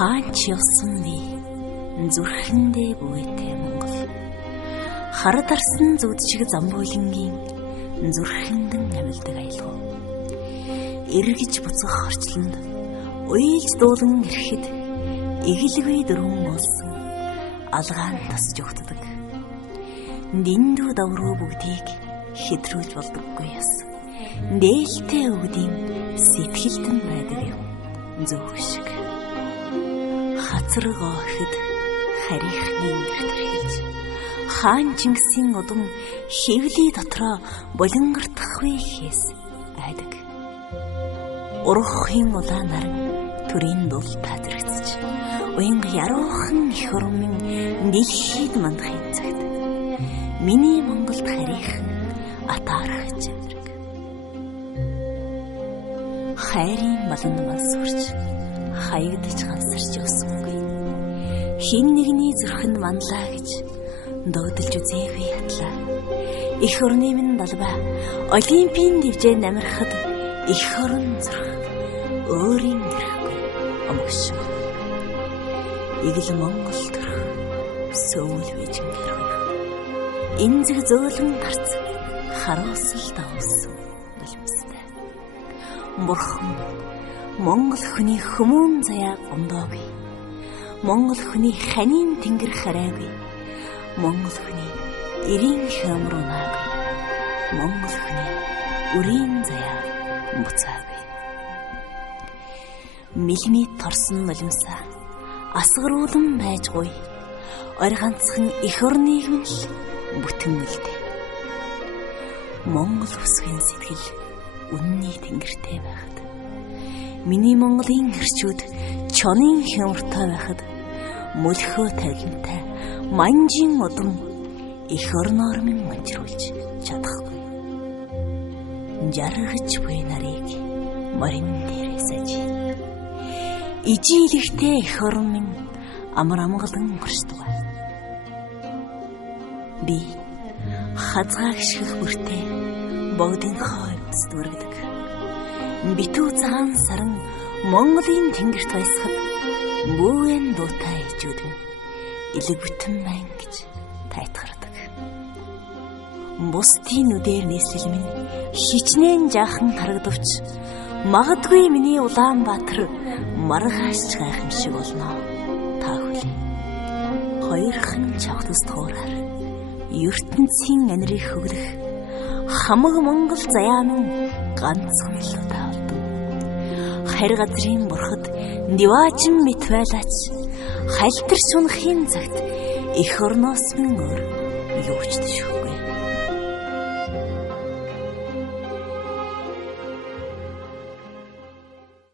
Хаач явсан би зүрхэндээ бүэтэй Монгол. Харад арсан зүуд шиг замбуулангийн зүрхэндэн амилдаг аялуу. Эргэж буцах орчлонд уйлж дуулан ирэхэд эгэлгүй дөрвөн олсон алгаан тасж өгдөг. Дэндүү давруу бүгдийг хэтрүүлж болдоггүй яс. Дээлтэй өвдөм сэтгэлдэн байдаг юм зөв шиг. Хацаргаа ихэд харийнхны гэртэрхийж хаан Чингисийн удам хевли дотроо булангартахгүй хийс айдаг. Урахын улаан наран төрийн дул тадрагцж уянга яруухан их урмын дэлхийд мандахын цагт миний Монголд харийнхан атаархаж амираг. Хайрын балан мансурч хаягдж гансарч явсангүй. Хин нэгний зүрхэнд манлаа гэж догдолж үзээгүй ятлаа. Их орны минь далбай олимпийн дэвжээнд амирахад их орон зүрх өөрийн гэрхгүй омгш. Игэл Монгол төрх сөүл вижин гэрхүү. Энзэг зөөлөн гарц харуусал давсан болмостой. Бурхан Монгол хүний хүмүүн заяа гомдоогүй. Монгол хүний ханийн тэнгэр хараагүй. Монгол хүний эрийн хямруу наагүй. Монгол хүний үрийн заяа буцаагүй. Милмит торсон нулимсаа асгаруулан байжгүй. Ор ганцхан их орныг нь л бүтэн үлдээ. Монгол хүсгийн сэтгэл үнний тэнгэртэй байхад миний Монголын хэрчүүд чонын хямртай байхад мөлхөө тавилантай манжин удам их орноор минь манжруулж чадахгүй. Жаргаж буй нарыг морин дээрээ саж. Ижилэгтэй их орн минь амар амгалан оршдог. Би хазгаа гიშгэх бүртээ богдын хойдс дүргдэг. Битүү цагаан саран Монголын тэнгэрт баясахад бүүэн дуутай ичүүдэн илэг бүтэн байна гэж тайтгардаг. Бусдын нүдээр нийслэл минь хичнээн жаахан тарагдавч магадгүй миний Улаанбаатар маргааш гайхамшиг болно. Та хүлээ. Хоёрхан чавхтас туураар ертөнцийн анирыг хөглөх хамаг Монгол заяа минь ганцхан л таавд. Хайр газрын бурхад диваажин мэт байлаач халтар шунахын цагт их орноос минь өөр юу ч шүү.